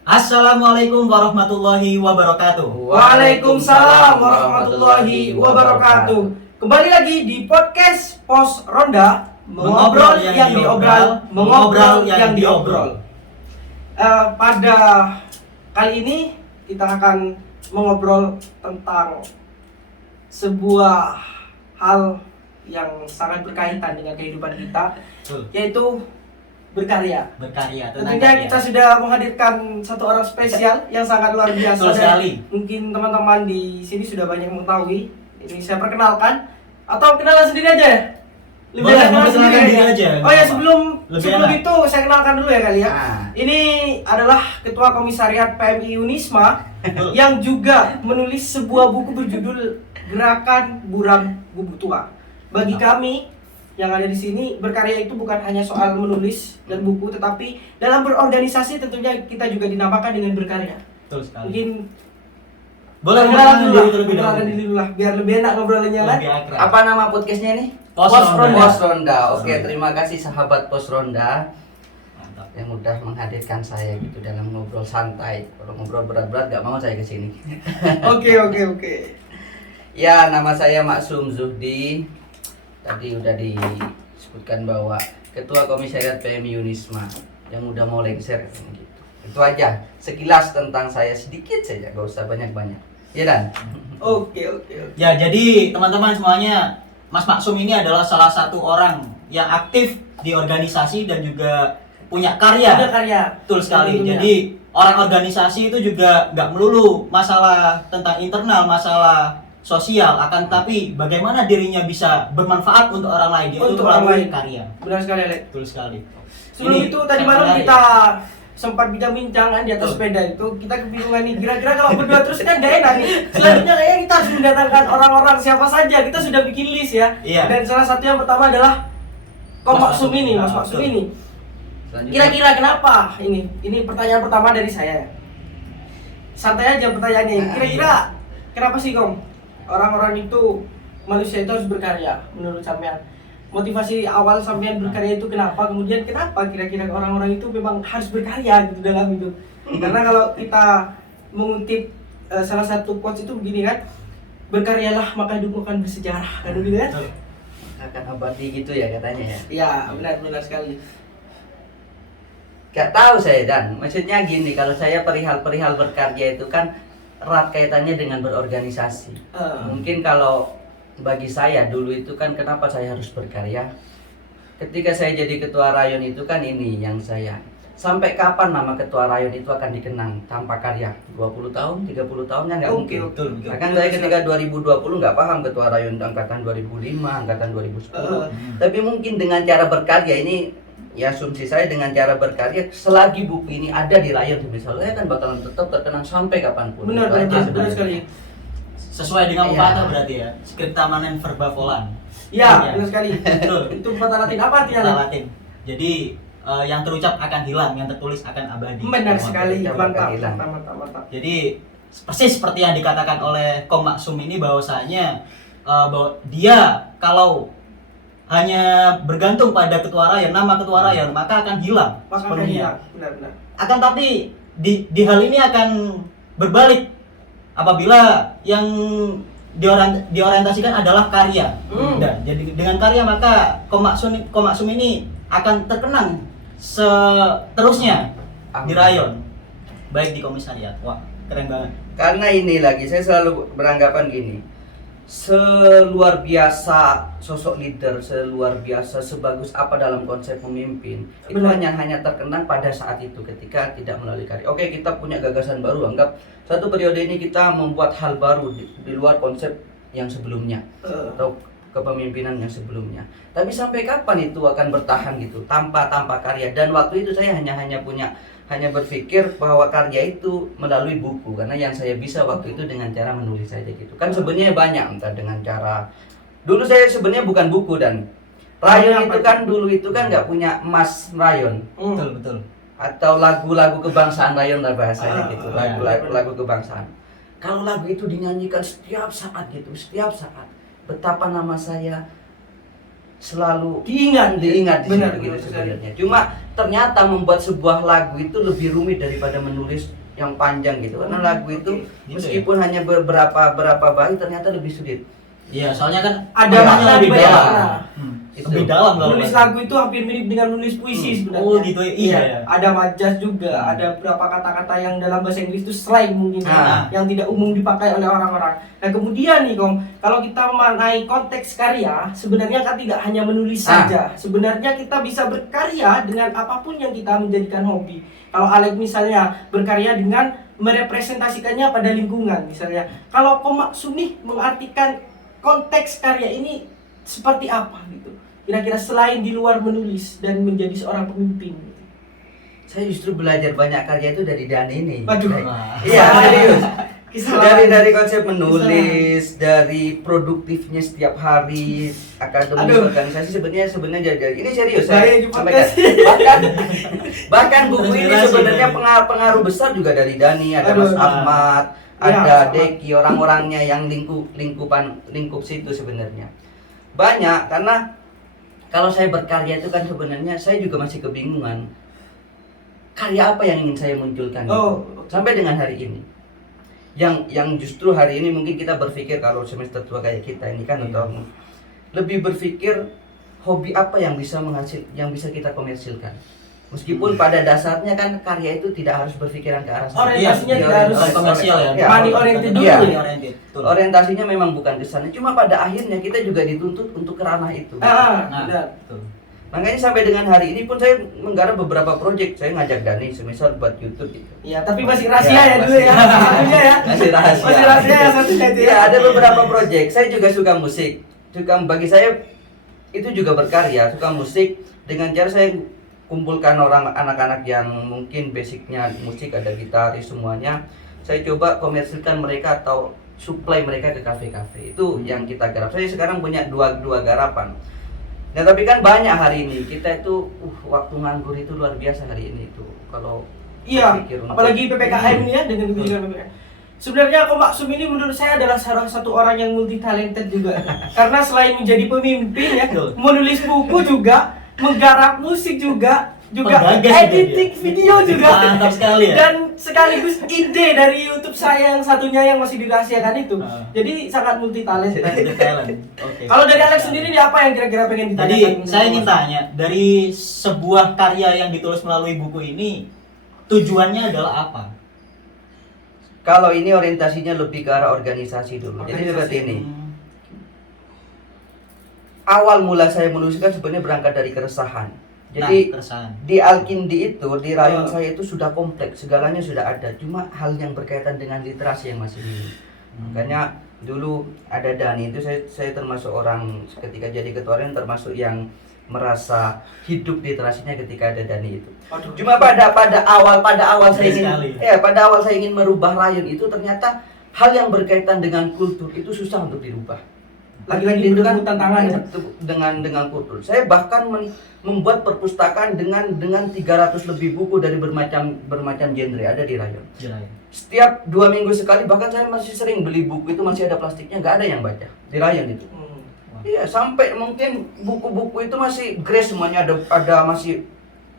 Assalamualaikum warahmatullahi wabarakatuh. Waalaikumsalam warahmatullahi wabarakatuh. Kembali lagi di podcast Pos Ronda, mengobrol yang diobrol, mengobrol yang diobrol. Pada kali ini kita akan mengobrol tentang sebuah hal yang sangat berkaitan dengan kehidupan kita, yaitu berkarya. Tentunya kita sudah menghadirkan satu orang spesial yang sangat luar biasa. Dan mungkin teman-teman di sini sudah banyak mengetahui. Ini saya perkenalkan atau kenalan sendiri aja ya? Lebih kenalan sendiri aja. Oh ya, sebelum itu saya kenalkan dulu ya kali ya. Ini adalah Ketua Komisariat PMI Unisma yang juga menulis sebuah buku berjudul Gerakan Buram Gubuk Tua. Bagi kami yang ada di sini, berkarya itu bukan hanya soal menulis dan buku, tetapi dalam berorganisasi tentunya kita juga dinamakan dengan berkarya. Betul sekali. Mungkin boleh kenalkan dulu lah, biar lebih enak ngobrolnya kan. Apa nama podcastnya nih? Pos Ronda. Oke, terima kasih sahabat Pos Ronda yang mudah menghadirkan saya gitu dalam ngobrol santai. Kalau ngobrol berat-berat gak mau saya kesini. Oke. Ya, nama saya Maksum Zuhdi. Tadi udah disebutkan bahwa Ketua Komisariat PMI Unisma yang udah mau lengser gitu. Itu aja sekilas tentang saya, sedikit saja, gak usah banyak-banyak. Ya Dan? Oke. Ya, jadi teman-teman semuanya, Mas Maksum ini adalah salah satu orang yang aktif di organisasi dan juga punya karya. Betul sekali. Jadi orang organisasi itu juga nggak melulu masalah tentang internal, masalah sosial, akan tapi bagaimana dirinya bisa bermanfaat untuk orang lain, yaitu melalui karya. Benar sekali, Lek. Betul sekali. Sebelum itu tadi malam kita sempat bincang-bincang kan di atas sepeda itu, kita kebingungan nih, kira-kira kalau berdua terus kan gak enak nih. Selanjutnya kayaknya kita harus mendatangkan orang-orang siapa saja. Kita sudah bikin list ya. Iya. Dan salah satu yang pertama adalah Mas Maksum ini. Kira-kira kenapa ini? Ini pertanyaan pertama dari saya. Santai aja pertanyaannya. Kira-kira kenapa sih, Kom? Orang-orang itu, manusia itu harus berkarya menurut sampean. Motivasi awal sampean berkarya itu kenapa? Kemudian kenapa kira-kira orang-orang itu memang harus berkarya gitu dalam hidup? Karena kalau kita mengutip salah satu quotes itu begini kan, berkaryalah maka hidupmu akan bersejarah kan gitu kan? Akan abadi gitu ya katanya ya. Iya, benar sekali. Gak tahu saya Dan, maksudnya gini, kalau saya perihal berkarya itu kan erat kaitannya dengan berorganisasi. Mungkin kalau bagi saya dulu itu kan kenapa saya harus berkarya. Ketika saya jadi ketua rayon itu kan ini yang saya, sampai kapan nama ketua rayon itu akan dikenang tanpa karya? 20 tahun, 30 tahun kan nggak mungkin. Betul. Bahkan saya ketika 2020 nggak paham ketua rayon angkatan 2005, angkatan 2010. Tapi mungkin dengan cara berkarya ini, ya asumsi saya dengan cara berkarya, selagi buku ini ada di rayon misalnya, saya kan bakalan tetap terkenang sampai kapanpun. Benar sekali. Sesuai dengan pepatah berarti ya, scripta manen verba volant. Iya, benar sekali. Betul. Itu kata Latin apa artinya? Kata Latin. Jadi yang terucap akan hilang, yang tertulis akan abadi. Benar sekali, mantap. Jadi persis seperti yang dikatakan oleh Kom Maksum ini, bahwasanya bahwa dia kalau hanya bergantung pada ketua rayon, nama ketua rayon, maka akan hilang sepenuhnya. Benar. Akan tapi di hal ini akan berbalik apabila yang diorientasikan adalah karya. Nah, jadi dengan karya maka Kom Maksum ini akan terkenang seterusnya di rayon, baik di komisariat. Wah, keren banget. Karena ini lagi saya selalu beranggapan gini, seluar biasa sosok leader, seluar biasa sebagus apa dalam konsep pemimpin, itu hanya terkenang pada saat itu ketika tidak melalui karya. Oke, kita punya gagasan baru, anggap satu periode ini kita membuat hal baru di luar konsep yang sebelumnya atau kepemimpinan yang sebelumnya. Tapi sampai kapan itu akan bertahan gitu tanpa karya? Dan waktu itu saya hanya berpikir bahwa karya itu melalui buku, karena yang saya bisa waktu itu dengan cara menulis saja gitu. Kan sebenarnya banyak, entah dengan cara, dulu saya sebenarnya bukan buku, dan rayon itu kan dulu itu kan nggak punya emas rayon. Betul. Atau lagu-lagu kebangsaan rayon lah bahasanya gitu, lagu kebangsaan. Kalau lagu itu dinyanyikan setiap saat gitu, betapa nama saya selalu diingat di benar situ gitu benar. sebenarnya. Cuma ternyata membuat sebuah lagu itu lebih rumit daripada menulis yang panjang gitu. Karena lagu itu Gitu meskipun hanya beberapa bait ternyata lebih sulit. Iya, soalnya kan Ada maknanya makna lebih di banyak dalam. makna. Itu. Lebih dalam kalau Nulis lagu itu hampir mirip dengan nulis puisi sebenarnya. Oh, gitu ya. Iya, ya. Ada majas juga, ada beberapa kata-kata yang dalam bahasa Inggris itu slang mungkin yang tidak umum dipakai oleh orang-orang. Nah, kemudian nih, Kong, kalau kita memaknai konteks karya, sebenarnya kan tidak hanya menulis saja. Sebenarnya kita bisa berkarya dengan apapun yang kita menjadikan hobi. Kalau Alex misalnya berkarya dengan merepresentasikannya pada lingkungan misalnya. Kalau Kong Maksumi mengartikan konteks karya ini seperti apa gitu? Kira-kira selain di luar menulis dan menjadi seorang pemimpin. Saya justru belajar banyak karya itu dari Dani ini. Waduh. Iya, serius. Kisah Dari konsep menulis, dari produktifnya setiap hari, akademis organisasi sebenarnya dari ini serius saya sampaikan. Bahkan buku ini sebenarnya pengaruh besar juga dari Dani, ada Mas Ahmad, ada Deki, orang-orangnya yang lingkup situ sebenarnya. Banyak, karena kalau saya berkarya itu kan sebenarnya saya juga masih kebingungan karya apa yang ingin saya munculkan sampai dengan hari ini. Yang justru hari ini mungkin kita berpikir kalau semester tua kayak kita ini kan untuk lebih berpikir hobi apa yang bisa kita komersilkan. Meskipun pada dasarnya kan karya itu tidak harus berpikiran ke arah sana. Orientasinya tidak harus komersial ya. Money oriented dulu Iya. ya. Orientasinya memang bukan ke sana. Cuma pada akhirnya kita juga dituntut untuk ke ranah itu. Benar. Makanya sampai dengan hari ini pun saya menggarap beberapa proyek. Saya ngajak Dani semisal buat YouTube gitu. Iya, tapi masih rahasia ya dulu ya. Satunya ya. Masih rahasia. Masih rahasia ya satunya itu Ya, ya. ada beberapa proyek. Saya juga suka musik. Bagi saya itu juga berkarya, suka musik dengan cara saya kumpulkan anak-anak yang mungkin basicnya musik, ada gitaris semuanya. Saya coba komersilkan mereka atau supply mereka ke kafe-kafe. Itu yang kita garap. Saya sekarang punya dua garapan. Nah, tapi kan banyak hari ini kita itu waktu nganggur itu luar biasa hari ini itu. Kalau Iya, apalagi PPKM ini ya dengan kebijakan PPKM. Sebenarnya Kong Maksum ini menurut saya adalah salah satu orang yang multi talented juga. Karena selain menjadi pemimpin ya, menulis buku juga, menggarap musik juga editing video juga. Mantap sekali ya. Dan sekaligus ide dari YouTube saya yang satunya yang masih dirahasiakan itu. Jadi sangat multi talent. Oke. Kalau dari Alex sendiri nih apa yang kira-kira pengen ditanyakan? Jadi saya ingin tanya, dari sebuah karya yang ditulis melalui buku ini, tujuannya adalah apa? Kalau ini orientasinya lebih ke arah organisasi dulu. Jadi seperti ini. Awal mula saya menuliskan sebenarnya berangkat dari keresahan. Jadi di Alkindi itu, di rayon saya itu sudah kompleks, segalanya sudah ada. Cuma hal yang berkaitan dengan literasi yang masih minim. Makanya dulu ada Dani itu saya termasuk orang ketika jadi ketua rayon termasuk yang merasa hidup literasinya ketika ada Dani itu. Cuma pada awal saya ingin merubah rayon itu ternyata hal yang berkaitan dengan kultur itu susah untuk dirubah. Lagi-lagi itu kan tantangan ya dengan kultur. Saya bahkan membuat perpustakaan dengan 300 lebih buku dari bermacam genre ada di rayon. Setiap 2 minggu sekali, bahkan saya masih sering beli buku itu masih ada plastiknya, nggak ada yang baca di rayon itu. Iya, sampai mungkin buku-buku itu masih grace semuanya ada masih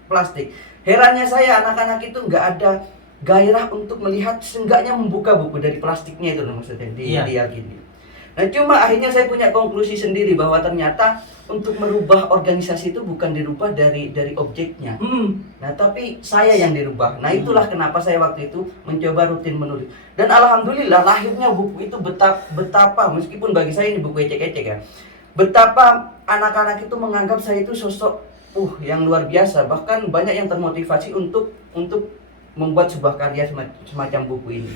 plastik. Herannya saya anak-anak itu nggak ada gairah untuk melihat, seenggaknya membuka buku dari plastiknya itu maksudnya di Alkindi. Nah, cuma akhirnya saya punya konklusi sendiri bahwa ternyata untuk merubah organisasi itu bukan dirubah dari objeknya. Nah, tapi saya yang dirubah. Nah, itulah kenapa saya waktu itu mencoba rutin menulis. Dan alhamdulillah lahirnya buku itu betapa meskipun bagi saya ini buku ecek-ecek ya. Betapa anak-anak itu menganggap saya itu sosok yang luar biasa. Bahkan banyak yang termotivasi untuk membuat sebuah karya semacam buku ini.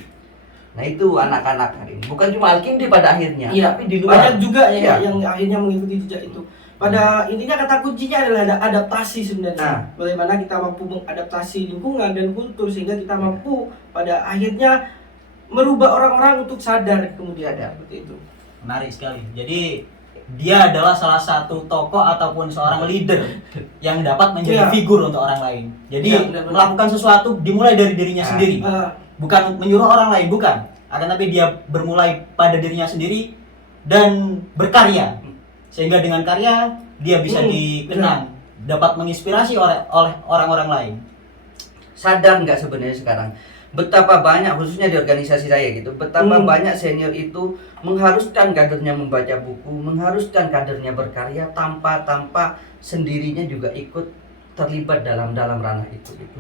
Nah, itu anak-anak hari ini. Bukan cuma Alkindi pada akhirnya, tapi di luar. Banyak juga yang akhirnya mengikuti jejak itu. Pada intinya kata kuncinya adalah adaptasi sebenarnya. Bagaimana kita mampu mengadaptasi lingkungan dan kultur sehingga kita mampu pada akhirnya merubah orang-orang untuk sadar kemudian seperti itu. Menarik sekali. Jadi dia adalah salah satu tokoh ataupun seorang leader yang dapat menjadi figur untuk orang lain. Jadi melakukan sesuatu dimulai dari dirinya sendiri. Bukan menyuruh orang lain, bukan. Akan tapi dia bermulai pada dirinya sendiri dan berkarya. Sehingga dengan karya dia bisa dikenang, dapat menginspirasi oleh orang-orang lain. Sadar nggak sebenarnya sekarang betapa banyak, khususnya di organisasi saya gitu, betapa banyak senior itu mengharuskan kadernya membaca buku, mengharuskan kadernya berkarya tanpa sendirinya juga ikut terlibat dalam ranah itu gitu.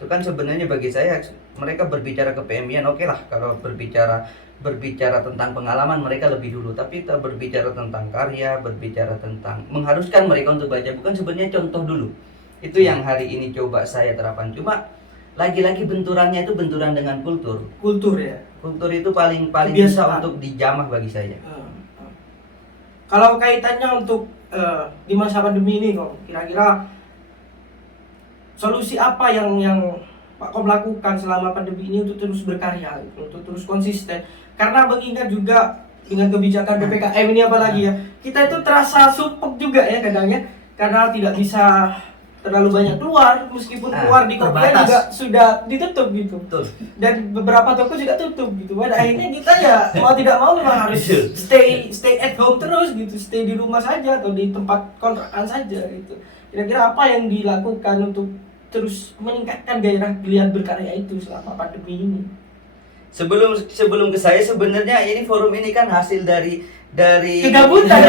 Itu kan sebenarnya bagi saya, mereka berbicara ke PMIan oke lah, kalau berbicara tentang pengalaman mereka lebih dulu, tapi kita berbicara tentang karya, berbicara tentang mengharuskan mereka untuk baca bukan sebenarnya contoh dulu. Itu yang hari ini coba saya terapkan. Cuma lagi-lagi benturannya itu benturan dengan kultur ya. Kultur itu paling bisa untuk dijamah bagi saya. Kalau kaitannya untuk di masa pandemi ini kok, kira-kira solusi apa yang Pak Kom lakukan selama pandemi ini untuk terus berkarya, untuk terus konsisten? Karena mengingat juga dengan kebijakan PPKM ini apalagi ya, kita itu terasa sumpek juga ya kadangnya, karena tidak bisa terlalu banyak keluar, meskipun keluar di Kopian juga sudah ditutup gitu. Betul. Dan beberapa toko juga tutup gitu. Pada akhirnya kita ya mau tidak mau memang harus stay at home terus gitu, stay di rumah saja atau di tempat kontrakan saja gitu. Kira-kira apa yang dilakukan untuk terus meningkatkan gairah geliat berkarya itu selama pandemi ini? Sebelum ke saya, sebenarnya ini forum ini kan hasil dari kegabutan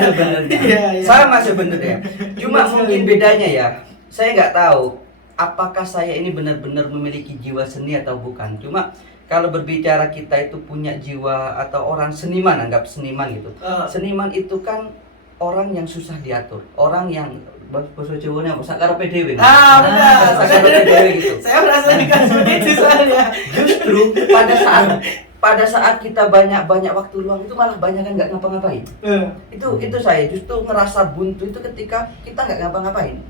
sebenarnya. Sama sebenarnya. Cuma mungkin bedanya ya, saya nggak tahu apakah saya ini benar-benar memiliki jiwa seni atau bukan. Cuma kalau berbicara kita itu punya jiwa atau orang seniman, anggap seniman gitu. Seniman itu kan orang yang susah diatur, orang yang bahasa Jawanya sakaro PDW. Benar. Sakaro PDW gitu. Saya merasa seperti itu soalnya. Justru pada saat kita banyak waktu luang itu malah banyak kan nggak ngapa-ngapain. Itu saya justru ngerasa buntu itu ketika kita nggak ngapa-ngapain.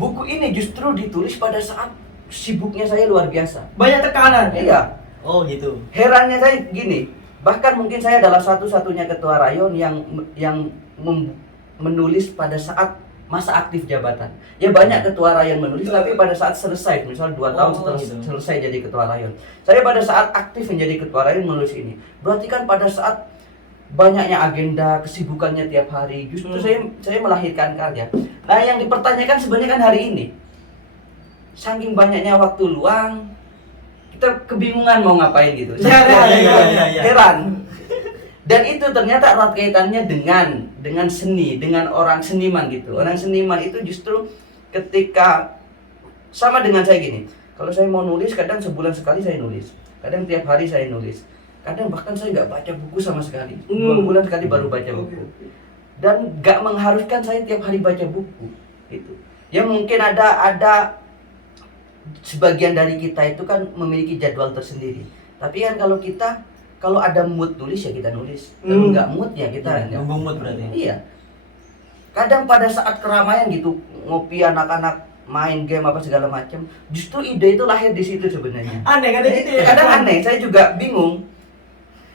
Buku ini justru ditulis pada saat sibuknya saya luar biasa. Banyak tekanan. Iya. Oh gitu. Herannya saya gini, bahkan mungkin saya adalah satu-satunya ketua rayon yang menulis pada saat masa aktif jabatan. Ya banyak ketua rayon menulis, tapi pada saat selesai, misal 2 tahun setelah selesai jadi ketua rayon. Saya pada saat aktif menjadi ketua rayon menulis ini. Berarti kan pada saat banyaknya agenda, kesibukannya tiap hari, justru saya melahirkan karya. Nah yang dipertanyakan sebenarnya kan hari ini, saking banyaknya waktu luang, kita kebingungan mau ngapain gitu. Heran. Dan itu ternyata erat kaitannya dengan seni, dengan orang seniman gitu. Orang seniman itu justru ketika sama dengan saya gini. Kalau saya mau nulis, kadang sebulan sekali saya nulis, kadang tiap hari saya nulis, kadang bahkan saya nggak baca buku sama sekali. 2 bulan sekali baru baca buku. Dan nggak mengharuskan saya tiap hari baca buku. Gitu. Ya mungkin ada sebagian dari kita itu kan memiliki jadwal tersendiri. Tapi kan kalau ada mood nulis ya kita nulis, kalau nggak mood ya kita nunggu mood berarti. Iya. Kadang pada saat keramaian gitu, ngopi anak-anak main game apa segala macam, justru ide itu lahir di situ sebenarnya. Aneh kan itu ya? Kadang aneh, saya juga bingung.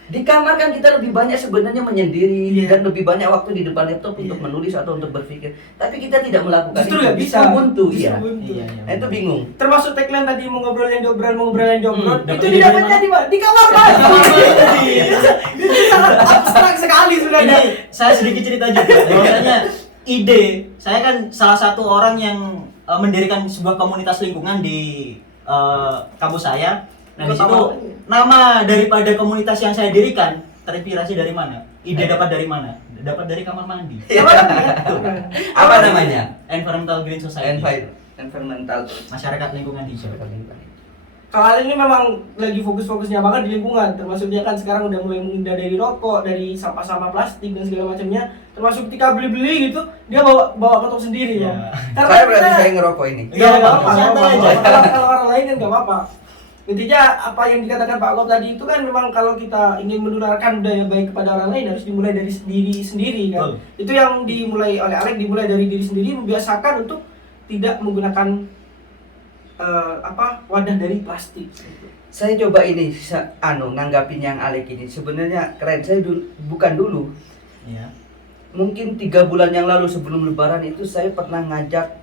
Di kamar kan kita lebih banyak sebenarnya menyendiri dan lebih banyak waktu di depan laptop untuk menulis atau untuk berpikir. Tapi kita tidak melakukan justru itu. Nggak bisa. Buntu, iya. Nah, itu bingung. Termasuk tagline tadi mengobrol yang diobrol. Itu Dapat didapatnya di mana? Di kamar mandi. Itu sangat abstrak sekali sebenarnya. Ini saya sedikit cerita juga. Bahwasanya ide, saya kan salah satu orang yang mendirikan sebuah komunitas lingkungan di kampus saya. Nah, di situ nama daripada komunitas yang saya dirikan terinspirasi dari mana? Ide dapat dari mana? Dapat dari kamar mandi. Apa namanya? Environmental Green Society. Environmental Masyarakat lingkungan hijau. Kalau ini memang lagi fokus-fokusnya banget di lingkungan, termasuk dia kan sekarang udah mulai menghindar dari rokok, dari sampah-sampah plastik dan segala macamnya. Termasuk ketika beli-beli gitu, dia bawa kantong sendiri ya. Saya berarti saya ngerokok ini. Iya, nggak apa-apa. Kalau orang lain kan nggak apa-apa. Intinya apa yang dikatakan Pak Kom tadi itu kan memang kalau kita ingin menularkan budaya baik kepada orang lain harus dimulai dari diri sendiri kan. Itu yang dimulai oleh Alek, dimulai dari diri sendiri, membiasakan untuk tidak menggunakan wadah dari plastik. Saya coba ini nanggapin yang Alek ini. Sebenarnya keren. Saya bukan dulu. Iya. Mungkin 3 bulan yang lalu sebelum Lebaran itu saya pernah ngajak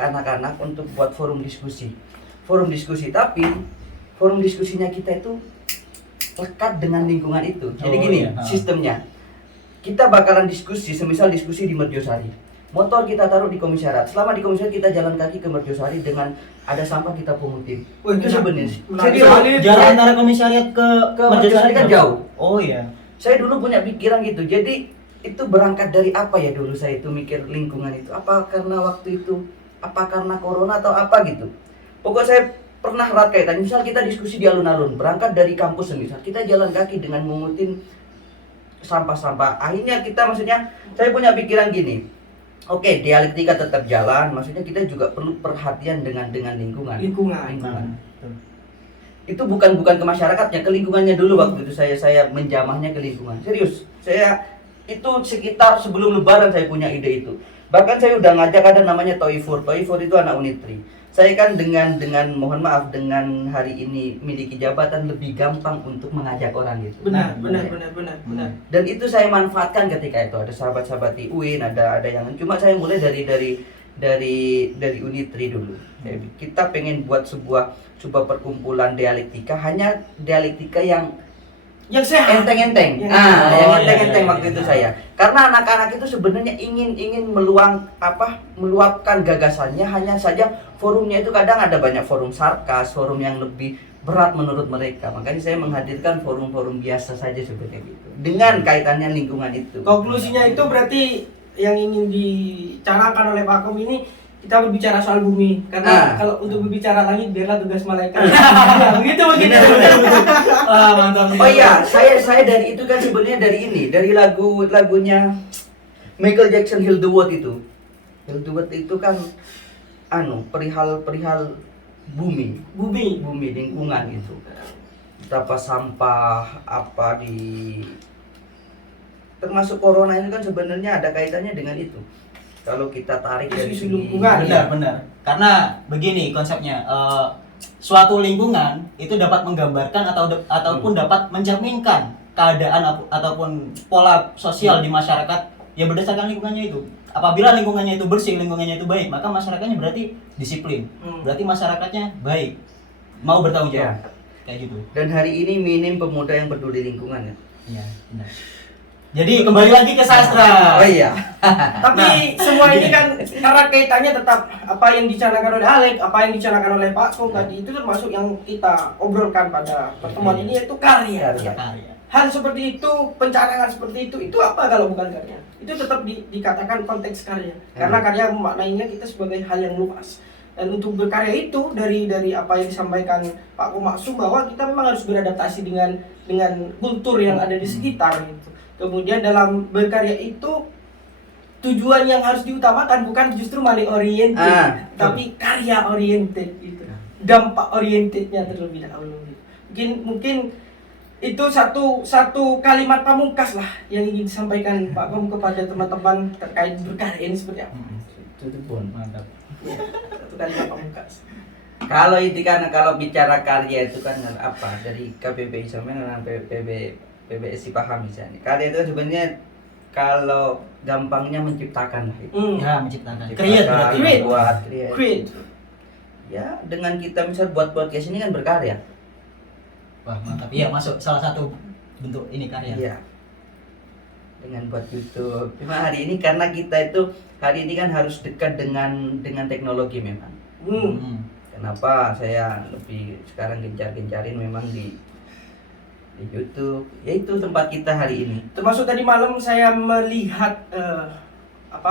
anak-anak untuk buat forum diskusi, tapi forum diskusinya kita itu lekat dengan lingkungan itu. Jadi gini sistemnya, kita bakalan diskusi, semisal diskusi di Merjosari. Motor kita taruh di komisariat. Selama di komisariat kita jalan kaki ke Merjosari dengan ada sampah kita pungutin. Oh, itu sebenarnya. Jalan antara komisariat ke Merjosari kan jauh. Oh iya. Saya dulu punya pikiran gitu. Jadi itu berangkat dari apa ya dulu saya itu mikir lingkungan itu. Apa karena waktu itu, apa karena corona atau apa gitu. Pokoknya saya pernah erat kaitan. Misal kita diskusi di alun-alun, berangkat dari kampus misal kita jalan kaki dengan mengutin sampah-sampah. Akhirnya kita saya punya pikiran gini. Oke, dialektika tetap jalan. Maksudnya kita juga perlu perhatian dengan lingkungan. Lingkungan. Itu bukan ke masyarakatnya, ke lingkungannya dulu waktu itu saya menjamahnya ke lingkungan. Serius. Saya itu sekitar sebelum lebaran saya punya ide itu. Bahkan saya udah ngajak ada namanya Toifur. Toifur itu anak Unitri. Saya kan dengan mohon maaf dengan hari ini memiliki jabatan lebih gampang untuk mengajak orang gitu. Benar. Dan itu saya manfaatkan ketika itu ada sahabat-sahabat di UIN, ada yang cuma saya mulai dari Unitri dulu. Kita pengen buat sebuah perkumpulan dialektika, hanya dialektika yang sehat, enteng-enteng. Yang Enteng-enteng waktu itu saya. Karena anak-anak itu sebenarnya ingin meluapkan gagasannya, hanya saja forumnya itu kadang ada banyak forum sarkas, forum yang lebih berat menurut mereka. Makanya saya menghadirkan forum-forum biasa saja seperti itu. Dengan kaitannya lingkungan itu. Konklusinya itu berarti yang ingin dicanangkan oleh Pak Kom ini kita berbicara soal bumi, karena kalau untuk berbicara langit biarlah tugas malaikat. Ya, begitu. Mantap. Oh iya, saya dari itu kan sebenarnya dari lagunya Michael Jackson Heal the World itu. Heal the World itu kan perihal bumi lingkungan gitu. Betapa sampah termasuk corona ini kan sebenarnya ada kaitannya dengan itu. Kalau kita tarik dari Isu segi lingkungan. Benar. Karena begini konsepnya, suatu lingkungan itu dapat menggambarkan ataupun dapat mencerminkan keadaan ataupun pola sosial di masyarakat yang berdasarkan lingkungannya itu. Apabila lingkungannya itu bersih, lingkungannya itu baik, maka masyarakatnya berarti disiplin. Berarti masyarakatnya baik, mau bertanggung jawab. Kayak gitu. Dan hari ini minim pemuda yang peduli lingkungan ya. Iya, benar. Jadi kembali lagi ke sastra. Oh iya. Tapi semua ini kan karena kaitannya tetap apa yang dicanangkan oleh Alek, apa yang dicanangkan oleh Pak Kom tadi itu termasuk yang kita obrolkan pada pertemuan ini, yaitu karya. Hal seperti itu, pencanangan seperti itu apa kalau bukan karya? Itu tetap dikatakan konteks karya. Karena karya memaknainya kita sebagai hal yang luas. Dan untuk berkarya itu dari apa yang disampaikan Pak Kom maksud bahwa kita memang harus beradaptasi dengan kultur yang ada di sekitar gitu. Kemudian dalam berkarya itu tujuan yang harus diutamakan bukan justru money oriented, tapi karya oriented gitu. Dampak orientednya terlebih dahulu. Mungkin itu satu kalimat pamungkas lah yang ingin disampaikan Pak Kom kepada teman-teman terkait berkarya ini seperti apa. Itu pun mantap. Satu kalimat pamungkas. Kalau bicara karya itu kan apa dari KBBI sama dengan PBSI paham misalnya. Karya itu sebenarnya kalau gampangnya menciptakan lah itu. Ya, menciptakan. Create. Ya, dengan kita misal buat podcast ini kan berkarya. Wah, mantap. Iya, masuk salah satu bentuk ini karya. Iya. Dengan buat YouTube. Cuma hari ini karena kita itu hari ini kan harus dekat dengan teknologi memang. Kenapa saya lebih sekarang gencar-gencarin memang di YouTube, yaitu tempat kita hari ini. Termasuk tadi malam saya melihat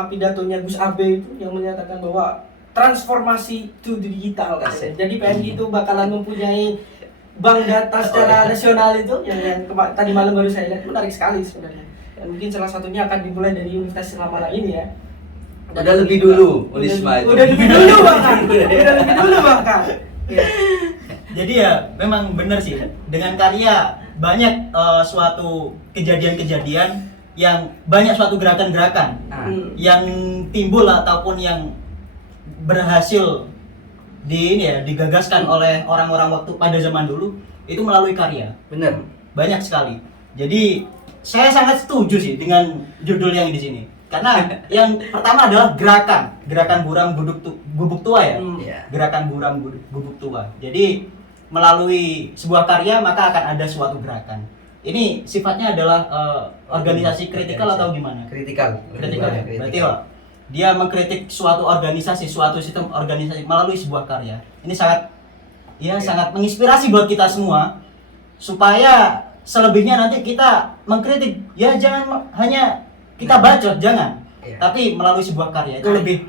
pidatonya Gus Abe itu yang menyatakan bahwa transformasi to digital. Jadi PNG itu bakalan mempunyai bank data secara nasional itu yang tadi malam baru saya lihat, menarik sekali sebenarnya. Dan mungkin salah satunya akan dimulai dari Universitas Malang ini ya. Udah lebih dulu Unisma itu. Udah lebih dulu bahkan. Ya. Jadi ya memang benar sih, dengan karya banyak suatu kejadian-kejadian yang banyak suatu gerakan-gerakan yang timbul ataupun yang berhasil digagaskan oleh orang-orang waktu pada zaman dulu itu melalui karya. Benar. Banyak sekali. Jadi saya sangat setuju sih dengan judul yang di sini. Karena yang pertama adalah gerakan buram gubuk tua ya. Gerakan buram gubuk tua. Jadi melalui sebuah karya maka akan ada suatu gerakan. ini sifatnya adalah organisasi kritikal atau gimana? Kritikal. Kritikal ya. Berarti Pak, dia mengkritik suatu organisasi, suatu sistem organisasi melalui sebuah karya. Ini sangat sangat menginspirasi buat kita semua supaya selebihnya nanti kita mengkritik ya jangan hanya kita bacot, jangan. Tapi melalui sebuah karya itu lebih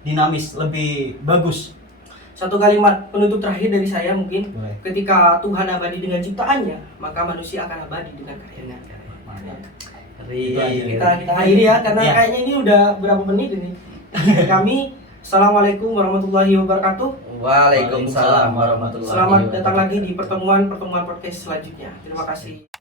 dinamis, lebih bagus. Satu kalimat penutup terakhir dari saya mungkin, Boleh. ketika Tuhan abadi dengan ciptaannya, maka manusia akan abadi dengan karyanya. Kita akhiri ya, karena kayaknya ini udah berapa menit ini. Dari kami, Assalamualaikum warahmatullahi wabarakatuh. Waalaikumsalam warahmatullahi wabarakatuh. Selamat datang lagi di pertemuan podcast selanjutnya. Terima kasih.